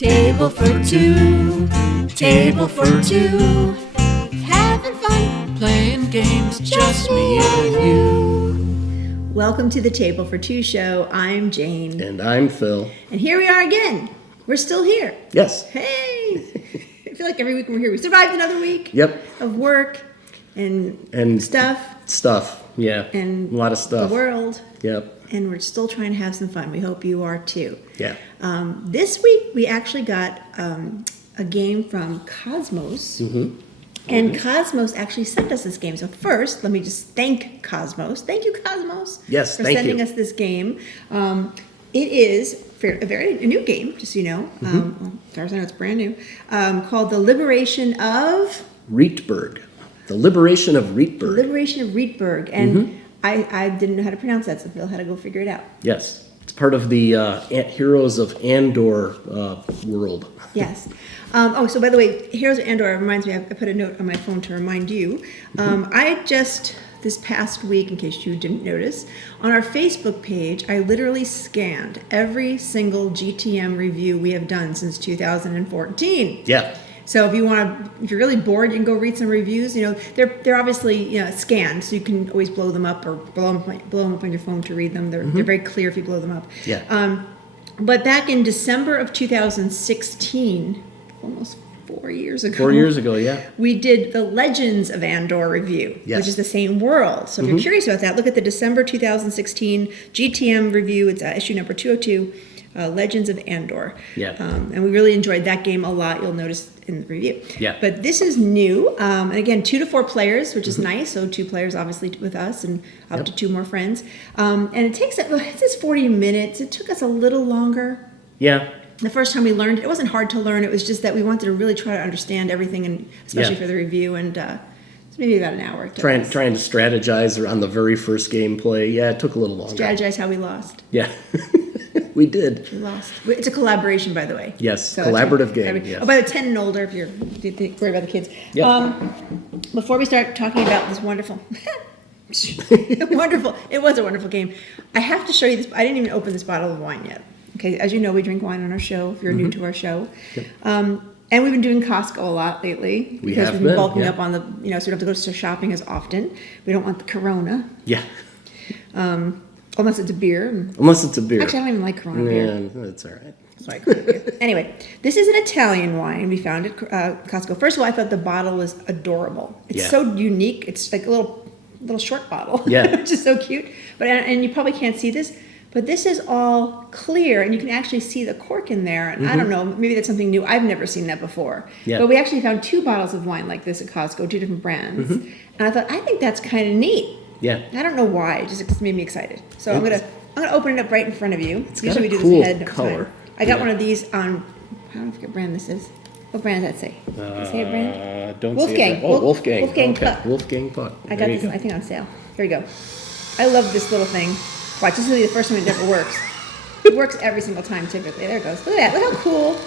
Table for two, table for two. Having fun, playing games, just me and you. Welcome to the Table for Two show. I'm Jane. And I'm Phil. And here we are again. We're still here. Yes. Hey! I feel like every week we're here. We survived another week of work and stuff. Stuff, yeah. And a lot of stuff. The world. Yep. And we're still trying to have some fun. We hope you are too. Yeah. This week we actually got a game from Cosmos. Mm-hmm. And Cosmos actually sent us this game. So first, let me just thank Cosmos. Thank you, Cosmos, yes, for sending us this game. It is a new game, just so you know. Well, as far as I know, it's brand new. Called The Liberation of... Rietburg. The Liberation of Rietburg. The Liberation of Rietburg. And I didn't know how to pronounce that, so Phil had to go figure it out. Yes. It's part of the Heroes of Andor world. Yes. So by the way, Heroes of Andor reminds me, I put a note on my phone to remind you. I just, this past week, in case you didn't notice, on our Facebook page, I literally scanned every single GTM review we have done since 2014. Yeah. So if you're really bored, you can go read some reviews. You know, they're obviously scanned, so you can always blow them up or blow them up on your phone to read them. They're very clear if you blow them up. Yeah. But back in December of 2016, almost 4 years ago. 4 years ago, yeah. We did the Legends of Andor review, yes. which is the same world. So if you're curious about that, look at the December 2016 GTM review. It's issue number 202. Legends of Andor. Yeah. And we really enjoyed that game a lot, you'll notice in the review. Yeah. But this is new. And again, 2 to 4 players, which is nice. So 2 players, obviously, with us and up to 2 more friends. And it takes, it says 40 minutes. It took us a little longer. Yeah. The first time we learned, it wasn't hard to learn. It was just that we wanted to really try to understand everything, and especially for the review. And it's maybe about an hour. Trying to strategize on the very first gameplay. Yeah, it took a little longer. Strategize how we lost. Yeah. We did. We lost. It's a collaboration, by the way. Yes, so collaborative game. Yes. Oh, by the 10 and older, if you're worried about the kids. Yep. Before we start talking about this wonderful, it was a wonderful game. I have to show you this. I didn't even open this bottle of wine yet. Okay, as you know, we drink wine on our show. If you're new to our show, yep. And we've been doing Costco a lot lately because we've been bulking up on the, so we don't have to go to shopping as often. We don't want the Corona. Yeah. Unless it's a beer. Unless it's a beer. Actually, I don't even like Corona beer. Yeah, that's all right. So I couldn't. Anyway, this is an Italian wine we found at Costco. First of all, I thought the bottle was adorable. It's so unique. It's like a little short bottle, which is so cute. But and you probably can't see this, but this is all clear, and you can actually see the cork in there. And I don't know, maybe that's something new. I've never seen that before. Yeah. But we actually found 2 bottles of wine like this at Costco, 2 different brands. And I thought, I think that's kind of neat. Yeah. I don't know why. It just made me excited. So I'm gonna open it up right in front of you. It's usually got a cool color. I got one of these on, I don't know what brand this is. What brand does that say? Does it say a brand? Don't Wolfgang. See it. Oh, Wolfgang. Wolfgang okay. Puck. Wolfgang Puck. I got this, I think, on sale. Here we go. I love this little thing. Watch, this is the first time it never works. It works every single time, typically. There it goes. Look at that. Look how cool.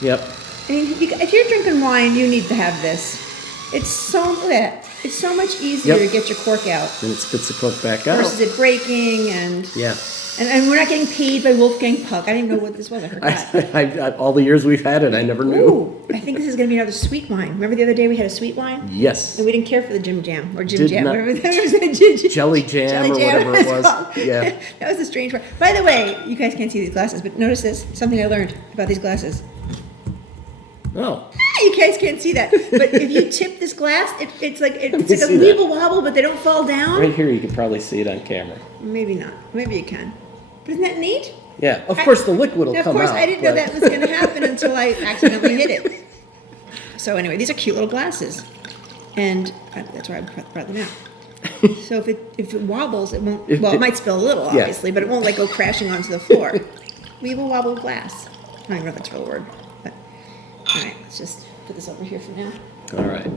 Yep. I mean, if you're drinking wine, you need to have this. It's so, look at that. It's so much easier to get your cork out. And it spits the cork back out. Versus it breaking and... Yeah. And we're not getting paid by Wolfgang Puck. I didn't even know what this was. I forgot. I all the years we've had it, I never knew. Ooh, I think this is going to be another sweet wine. Remember the other day we had a sweet wine? Yes. And we didn't care for the Jim Jam or Did Jam, not. whatever that Jelly Jam or whatever it was. Yeah. That was a strange one. By the way, you guys can't see these glasses, but notice this. Something I learned about these glasses. Oh. You guys can't see that. But if you tip this glass, it's like a weeble wobble, but they don't fall down. Right here you could probably see it on camera. Maybe not. Maybe you can. But isn't that neat? Yeah. Of course the liquid will come out. Of course, I didn't know that was going to happen until I accidentally hit it. So anyway, these are cute little glasses. And that's why I brought them out. So if it wobbles, it won't... it might spill a little, obviously, but it won't go crashing onto the floor. Weeble wobble glass. I don't even know if that's a real word. But all right, let's just put this over here for now. All right.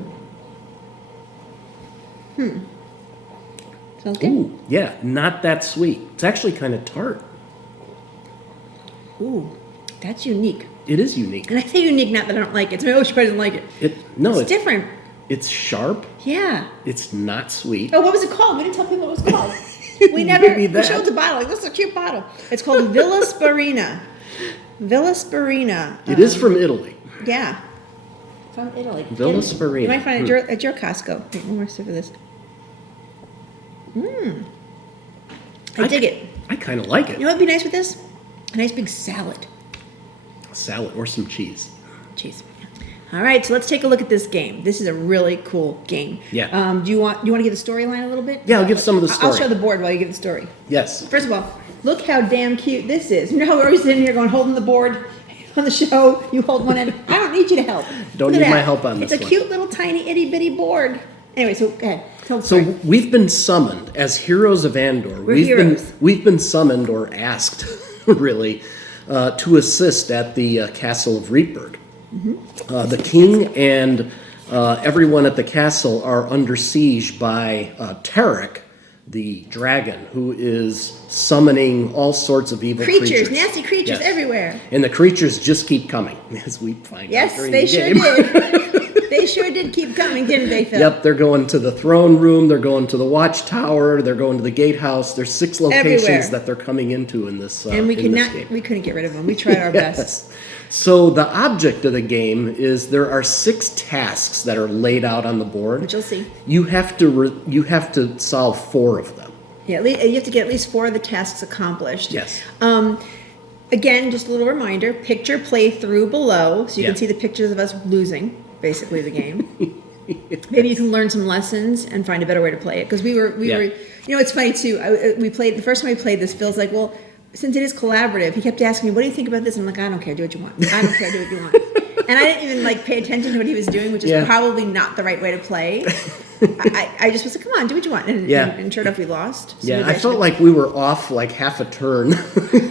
Sounds good? Ooh, yeah, not that sweet. It's actually kind of tart. Ooh, that's unique. It is unique. And I say unique, not that I don't like it. So, she probably doesn't like it. It's different. It's sharp. Yeah. It's not sweet. Oh, what was it called? We didn't tell people what it was called. We showed the bottle. This is a cute bottle. It's called Villa Sparina. Villa Sparina. It is from Italy. Yeah. From Italy. Villa Sparina. You might find it at your Costco. Wait, one more sip of this. I dig it. I kind of like it. You know what would be nice with this? A nice big salad. Salad or some cheese. Cheese. All right, so let's take a look at this game. This is a really cool game. Yeah. Do you want to give the storyline a little bit? Yeah, I'll give some of the story. I'll show the board while you give the story. Yes. First of all, look how damn cute this is. You know how we're always sitting here going, holding the board on the show, you hold one end. I don't need you to help. Don't Look at need my that. help on this It's a one. cute little tiny itty bitty board. Anyway, so go ahead. Tell the So story. we've been summoned as heroes of Andor. Heroes. We've been summoned or asked, really, to assist at the castle of Rietburg. The king and everyone at the castle are under siege by Tarek, the dragon, who is summoning all sorts of evil creatures. Nasty creatures Yes. everywhere. And the creatures just keep coming, as we find out Yes, during they the sure game. did. They sure did keep coming, didn't they, Phil? Yep, they're going to the throne room, they're going to the watchtower, they're going to the gatehouse. There's 6 locations Everywhere. that they're coming into in this And we in this could game. we couldn't get rid of them. We tried our best. Yes. So the object of the game is there are 6 tasks that are laid out on the board. Which you'll see. You have to solve 4 of them. Yeah, you have to get at least 4 of the tasks accomplished. Yes. Again, just a little reminder, picture playthrough below, so you Yeah. can see the pictures of us losing, basically, the game. Maybe you can learn some lessons and find a better way to play it. Because we were, you know, it's funny too, the first time we played this, Phil's like, well, since it is collaborative, he kept asking me, what do you think about this? And I'm like, I don't care, do what you want. I don't care, do what you want. And I didn't even pay attention to what he was doing, which is probably not the right way to play. I just was like, come on, do what you want. And sure enough, we lost. So Yeah, I felt like we were off half a turn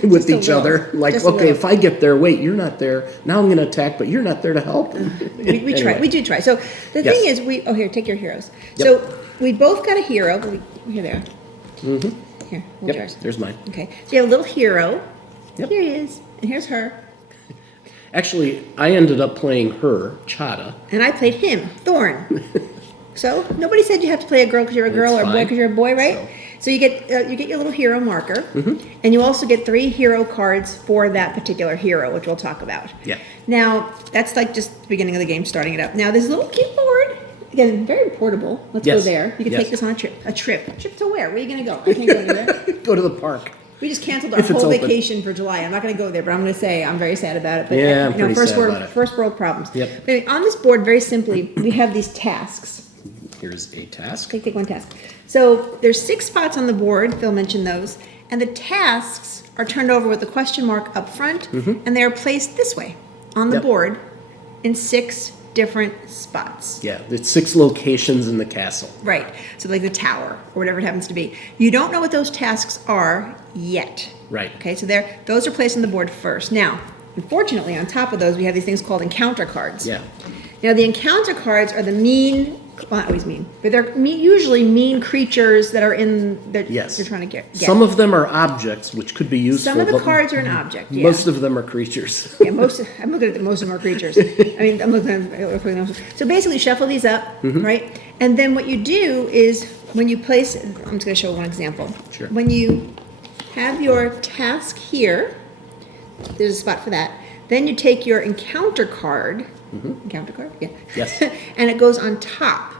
with each other. Like, okay, if I get there, wait, you're not there. Now I'm going to attack, but you're not there to help. We try. We do try. So the thing is, here, take your heroes. Yep. So we both got a hero. Here they are. Mm-hmm. Here, hold yours. There's mine. Okay, so you have a little hero. Yep. Here he is, and here's her. Actually, I ended up playing her, Chada. And I played him, Thorn. So nobody said you have to play a girl because you're a girl or a boy fine. because you're a boy, right? So you get your little hero marker, and you also get 3 hero cards for that particular hero, which we'll talk about. Yeah. Now that's like just the beginning of the game, starting it up. Now this little cute board, again, very portable. Let's go Yes. there. You can Yes. take this on a trip. A trip to where? Where are you going to go? I can't go anywhere. Go to the park. We just canceled our If it's whole open. vacation for July. I'm not going to go there, but I'm going to say I'm very sad about it. But Yeah, I'm pretty first sad about it. first world problems. Yep. But anyway, on this board, very simply, we have these tasks. Here's a task. Take one task. So there's 6 spots on the board. Phil mentioned those, and the tasks are turned over with a question mark up front, and they are placed this way on the Yep. board in 6 different spots. Yeah, it's 6 locations in the castle. Right. So like the tower or whatever it happens to be. You don't know what those tasks are yet. Right. Okay. So those are placed on the board first. Now, unfortunately, on top of those, we have these things called encounter cards. Yeah. Now, the encounter cards are the mean, well, not always mean, but they're usually mean creatures that are in that Yes. you're trying to get. Some of them are objects, which could be useful. Some of the but cards are an object. Yeah. Most of them are creatures. Yeah, I'm looking at most of them are creatures. I mean, I'm looking at so basically shuffle these up, right? And then what you do is when you place, I'm just going to show one example. Sure. When you have your task here, there's a spot for that. Then you take your encounter card, encounter card, yeah. Yes. And it goes on top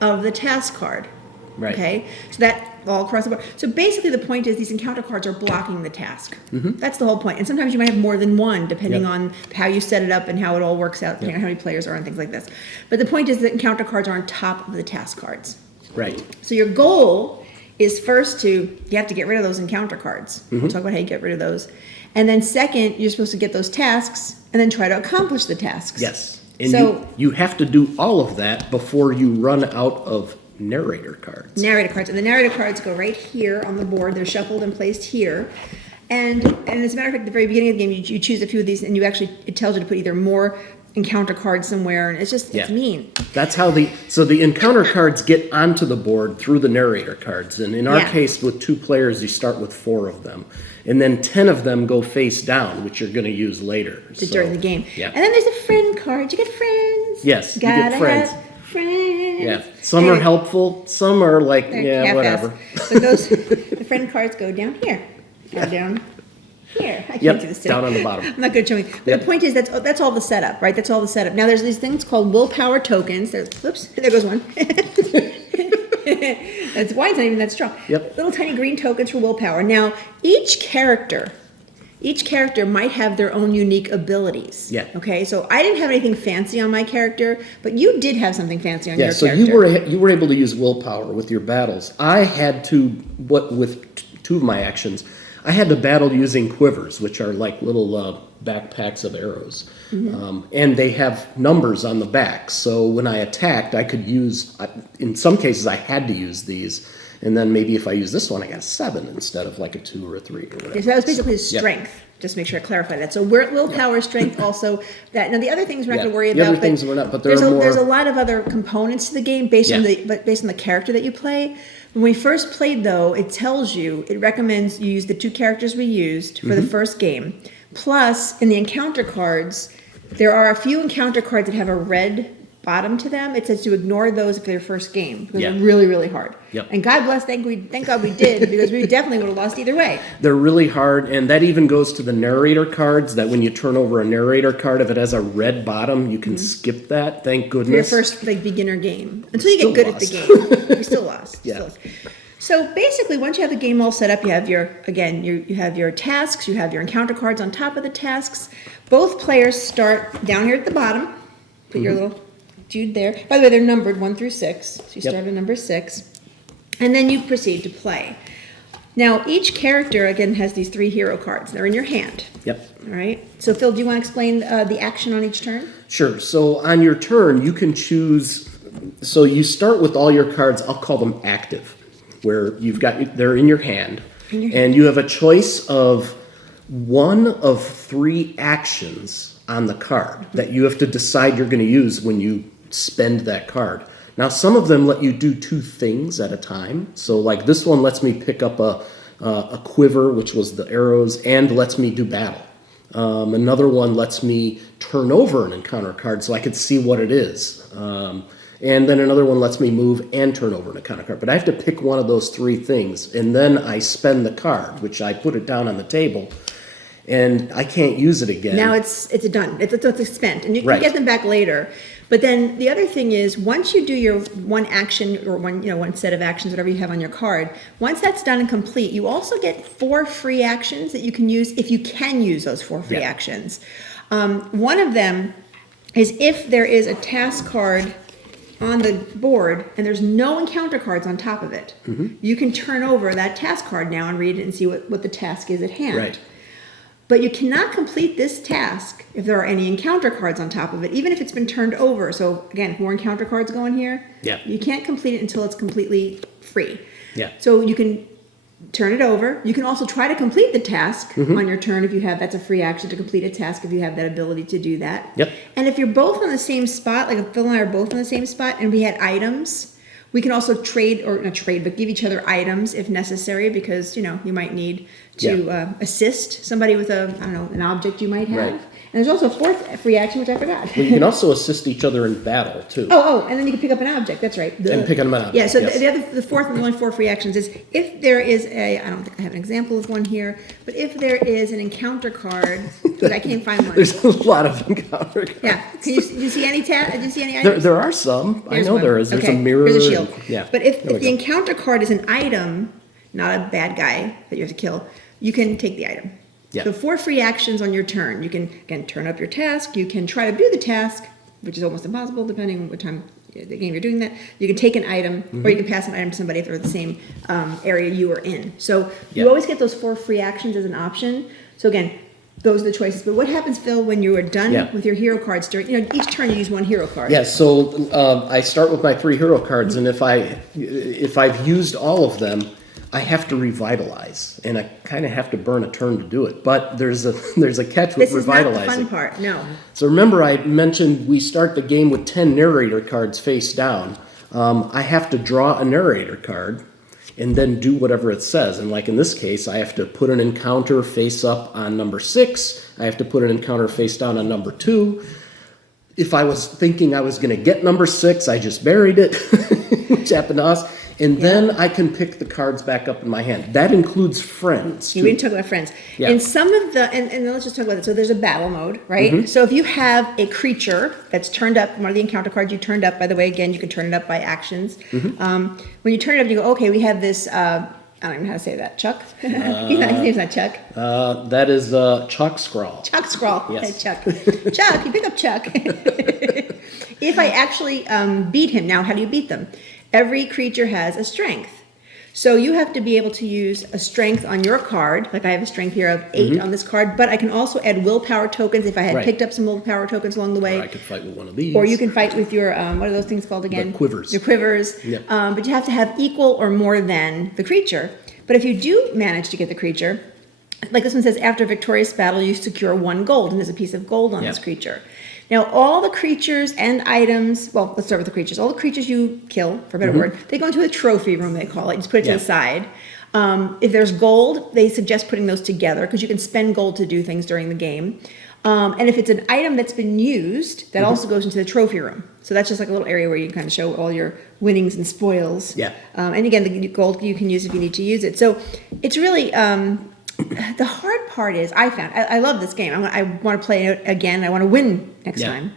of the task card. Right. Okay, so that all across the board. So basically, the point is these encounter cards are blocking the task. That's the whole point. And sometimes you might have more than one, depending Yep. on how you set it up and how it all works out, depending on how many players are and things like this. But the point is that encounter cards are on top of the task cards. Right. So your goal is first you have to get rid of those encounter cards. We'll talk about how you get rid of those. And then second, you're supposed to get those tasks and then try to accomplish the tasks. Yes. And So- you have to do all of that before you run out of narrator cards. Narrator cards. And the narrator cards go right here on the board. They're shuffled and placed here. And as a matter of fact, at the very beginning of the game, you choose a few of these, and it tells you to put either more encounter cards somewhere, and it's mean. That's how the encounter cards get onto the board through the narrator cards. And in our Yeah. case, with 2 players, you start with 4 of them. And then 10 of them go face down, which you're going to use later. During the game. Yeah. And then there's a friend card. You get friends. Yes, you Gotta get friends. have friends. Yeah. Some are Anyway, helpful, some are like, they're yeah, half-assed. whatever. But the friend cards go down here. Down Here, I can't Yep, do this today. down on the bottom. I'm not good at showing. But Yep. the point is that's all the setup, right? That's all the setup. Now there's these things called willpower tokens. Oops, there goes one. That's why it's not even that strong. Yep. Little tiny green tokens for willpower. Now each character might have their own unique abilities. Yeah. Okay, so I didn't have anything fancy on my character, but you did have something fancy on your so character. you were able to use willpower with your battles. I had to, with two of my actions, I had to battle using quivers, which are like little backpacks of arrows. And they have numbers on the back. So when I attacked, I could use, in some cases I had to use these. And then maybe if I use this one, I got 7 instead of like a 2 or a 3 or whatever. Okay, so that was basically his strength. Just make sure I clarify that. So willpower, strength, also that. Now the other things we're not going to worry The about. other things we're not, but there's more. There's a lot of other components to the game based on the character that you play. When we first played, though, it recommends you use the 2 characters we used for the first game. Plus, in the encounter cards, there are a few encounter cards that have a red bottom to them. It says to ignore those for your first game because they're really, really hard. Yep. And God bless, thank God we did because we definitely would have lost either way. They're really hard, and that even goes to the narrator cards, that when you turn over a narrator card, if it has a red bottom, you can skip that, thank goodness. For your first beginner game. Until you get good at the game. We still lost. So basically, once you have the game all set up, you have you have your tasks, you have your encounter cards on top of the tasks. Both players start down here at the bottom. Put your little dude there. By the way, they're numbered 1 through 6. So you start at number 6. And then you proceed to play. Now, each character, again, has these 3 hero cards. They're in your hand. Yep. All right. So, Phil, do you want to explain the action on each turn? Sure. So on your turn, you can choose. So you start with all your cards, I'll call them active, where they're in your hand. And you have a choice of one of 3 actions on the card that you have to decide you're going to use when you spend that card. Now, some of them let you do 2 things at a time. So like this one lets me pick up a quiver, which was the arrows, and lets me do battle. Another one lets me turn over an encounter card so I could see what it is. And then another one lets me move and turn over an encounter card. But I have to pick one of those 3 things, and then I spend the card, which I put it down on the table, and I can't use it again. Now it's done. It's spent, and you can get them back later. But then the other thing is, once you do your one action or one set of actions, whatever you have on your card, once that's done and complete, you also get 4 free actions that you can use if you can use those 4 free actions. One of them is if there is a task card on the board and there's no encounter cards on top of it, you can turn over that task card now and read it and see what the task is at hand. Right. But you cannot complete this task if there are any encounter cards on top of it, even if it's been turned over. So again, if more encounter cards go in here, you can't complete it until it's completely free. So you can turn it over. You can also try to complete the task on your turn if you have, that's a free action to complete a task if you have that ability to do that. And if you're both on the same spot, like if Phil and I are both on the same spot and we had items, we can also trade, or not trade, but give each other items if necessary, because, you might need to assist somebody with an object you might have. And there's also a 4th free action, which I forgot. Well, you can also assist each other in battle, too. And then you can pick up an object. That's right. And pick up an object. Yeah, so the 4th and the only 4 free actions is if there is I don't think I have an example of one here, but if there is an encounter card, but I can't find one. There's a lot of encounter cards. Can you see any items? There are some. I know there is. There's a mirror. There's a shield. But if the go. encounter card is an item, not a bad guy that you have to kill, you can take the item. So 4 free actions on your turn. You can, again, turn up your task. You can try to do the task, which is almost impossible depending on what time the game you're doing that. You can take an item, or you can pass an item to somebody if they're in the same area you are in. So you always get those 4 free actions as an option. So again, those are the choices. But what happens, Phil, when you are done with your hero cards? During each turn you use 1 hero card. So I start with my 3 hero cards, and if I've used all of them, I have to revitalize, and I kind of have to burn a turn to do it. But there's a catch with revitalizing. This is not the fun part, no. So remember, I mentioned we start the game with 10 narrator cards face down. I have to draw a narrator card and then do whatever it says. And like in this case, I have to put an encounter face up on number 6. I have to put an encounter face down on number 2. If I was thinking I was going to get number 6, I just buried it, which happened to us. And then I can pick the cards back up in my hand. That includes friends, too. We didn't talk about friends. Yeah. And some of the, and let's just talk about it. So there's a battle mode, right? So if you have a creature that's turned up, one of the encounter cards you turned up, by the way, again, you can turn it up by actions. When you turn it up, you go, okay, we have this, I don't even know how to say that, Chuck? His name's not Chuck. That is Chalk Scrawl. Chuck Scrawl. Yes. Chuck. Chuck, you pick up Chuck. If I actually beat him, now how do you beat them? Every creature has a strength. So you have to be able to use a strength on your card. Like I have a strength here of 8 on this card, but I can also add willpower tokens if I had picked up some willpower tokens along the way. Or I could fight with one of these. Or you can fight with your, what are those things called again? The quivers. Your quivers. Yep. But you have to have equal or more than the creature. But if you do manage to get the creature, like this one says, after a victorious battle, you secure 1 gold, and there's a piece of gold on this creature. Now, all the creatures and items, well, let's start with the creatures. All the creatures you kill, for a better word, they go into a trophy room, they call it. You just put it to the side. If there's gold, they suggest putting those together because you can spend gold to do things during the game. And if it's an item that's been used, that also goes into the trophy room. So that's just like a little area where you can kind of show all your winnings and spoils. Yeah. And again, the gold you can use if you need to use it. So it's really... the hard part is, I found, I love this game. I want to play it again. I want to win next time.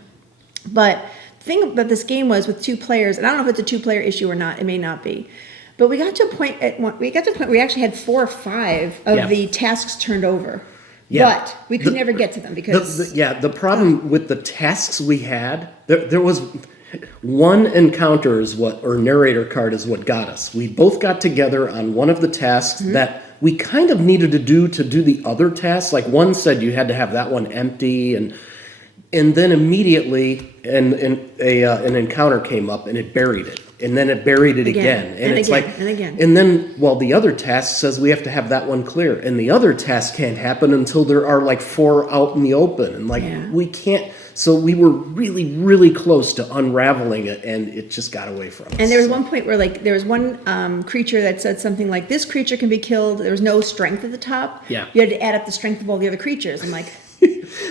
But the thing about this game was with 2 players, and I don't know if it's a 2-player issue or not. It may not be. But we got to a point where we actually had 4 or 5 of the tasks turned over. Yeah. But we could never get to them because... the problem with the tasks we had, there was... One encounter is or narrator card is what got us. We both got together on one of the tasks that we kind of needed to do the other tasks. Like one said you had to have that one empty, and then immediately an encounter came up and it buried it. And then it buried it again. And it's again, like, and again. And then, the other task says we have to have that one clear. And the other task can't happen until there are like 4 out in the open. And we can't. So we were really, really close to unraveling it, and it just got away from us. And there was one point where, like, there was one creature that said something like, this creature can be killed. There was no strength at the top. Yeah. You had to add up the strength of all the other creatures. I'm like...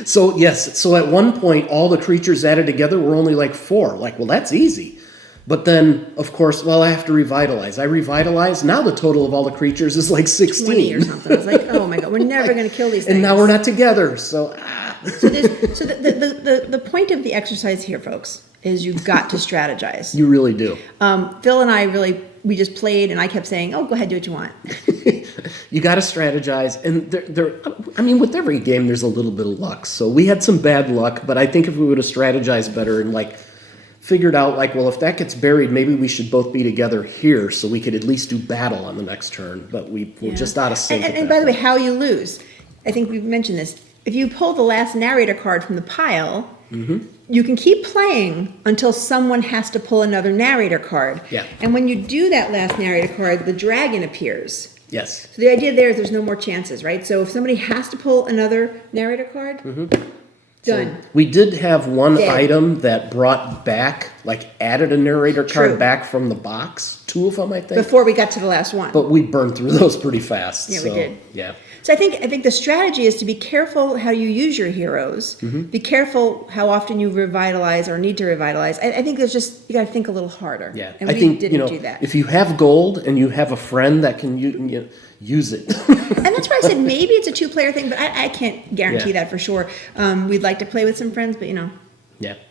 So, yes. So at one point, all the creatures added together were only like 4. Like, well, that's easy. But then, of course, I have to revitalize. I revitalize. Now the total of all the creatures is like 16. 20 or something. I was like, oh my God, we're never going to kill these things. And now we're not together, so... So the point of the exercise here, folks, is you've got to strategize. You really do. Phil and I we just played, and I kept saying, oh, go ahead, do what you want. You got to strategize. And with every game, there's a little bit of luck. So we had some bad luck, but I think if we would have strategized better and figured out if that gets buried, maybe we should both be together here so we could at least do battle on the next turn. But we're just out of sync. And by the way, how you lose, I think we've mentioned this. If you pull the last narrator card from the pile, you can keep playing until someone has to pull another narrator card. Yeah. And when you do that last narrator card, the dragon appears. Yes. So the idea there is there's no more chances, right? So if somebody has to pull another narrator card, done. So we did have one item that brought back, added a narrator card back from the box. 2 of them, I think. Before we got to the last one. But we burned through those pretty fast. Yeah, we did. Yeah. So I think the strategy is to be careful how you use your heroes. Be careful how often you revitalize or need to revitalize. I think there's you got to think a little harder. Yeah. And we didn't do that. If you have gold and you have a friend that can use it. And that's why I said maybe it's a 2-player thing, but I can't guarantee that for sure. We'd like to play with some friends, but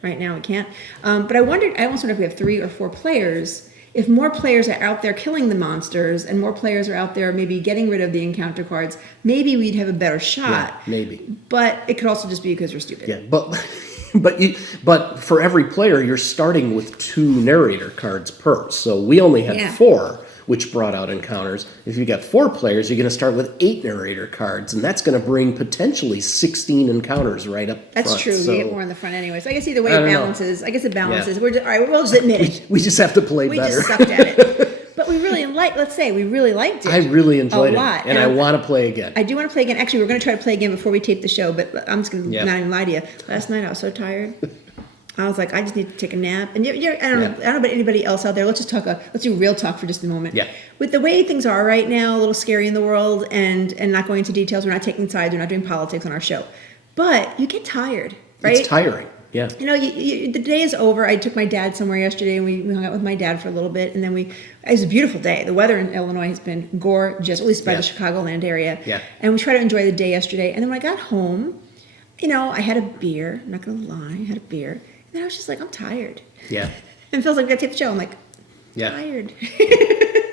right now we can't. But I almost wonder if we have 3 or 4 players. If more players are out there killing the monsters and more players are out there maybe getting rid of the encounter cards, maybe we'd have a better shot. Yeah, maybe. But it could also just be because we're stupid. Yeah, but for every player, you're starting with 2 narrator cards per. So we only had 4, which brought out encounters. If you got 4 players, you're going to start with 8 narrator cards, and that's going to bring potentially 16 encounters right up That's front. true. So, we get more in the front anyway. So I guess either way it balances. I guess it balances. Yeah. All right, we'll just admit it. We just have to play better. We just sucked at it. But we really liked it. I really enjoyed a lot. And I want to play again. I do want to play again. Actually, we're going to try to play again before we tape the show, but I'm just going to not even lie to you. Last night I was so tired. I was like, I just need to take a nap. And I don't know about anybody else out there. Let's do real talk for just a moment. Yeah. With the way things are right now, a little scary in the world, and not going into details. We're not taking sides. We're not doing politics on our show. But you get tired, right? It's tiring. Yeah. You know, the day is over. I took my dad somewhere yesterday, and we hung out with my dad for a little bit, and then it was a beautiful day. The weather in Illinois has been gorgeous, at least by the Chicagoland area. Yeah. And we tried to enjoy the day yesterday, and then when I got home, you know, I had a beer. I'm not going to lie, I had a beer, and then I was just like, I'm tired. Yeah. And Phil's like, I gotta take the show. I'm like, tired.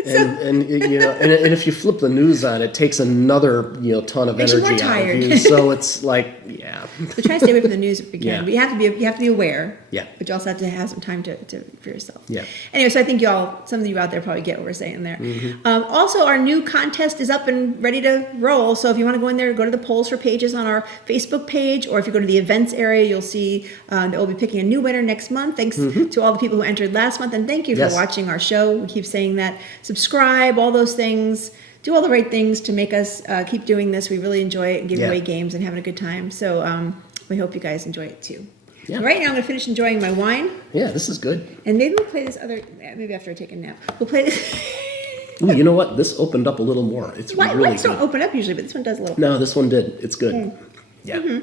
And you know, and if you flip the news on, it takes another ton of energy out of you. So it's like, So try to stay away from the news if you can. Yeah. But you have to be aware. Yeah. But you also have to have some time to for yourself. Yeah. Anyway, so I think some of you out there probably get what we're saying there. Also, our new contest is up and ready to roll. So if you want to go in there, go to the polls for pages on our Facebook page, or if you go to the events area, you'll see that we'll be picking a new winner next month. Thanks to all the people who entered last month, and thank you for watching our show. We keep saying that. Subscribe, all those things. Do all the right things to make us keep doing this. We really enjoy it, giving away games and having a good time. So we hope you guys enjoy it too. Yeah. Right now I'm going to finish enjoying my wine. Yeah, this is good. And maybe we'll play this maybe after I take a nap. We'll play this. Ooh, you know what? This opened up a little more. It's really Wines good. don't open up usually, but this one does a little. No, this one did. It's good. Yeah. All right.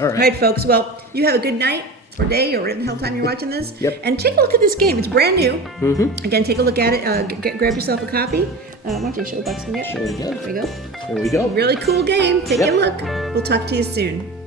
All right, folks. Well, you have a good night or day or whatever the hell time you're watching this. Yep. And take a look at this game. It's brand new. Again, take a look at it. Grab yourself a copy. Why don't you show Bucks? Yep. There we go. There we go. There we go. Really cool game. Take a look. We'll talk to you soon.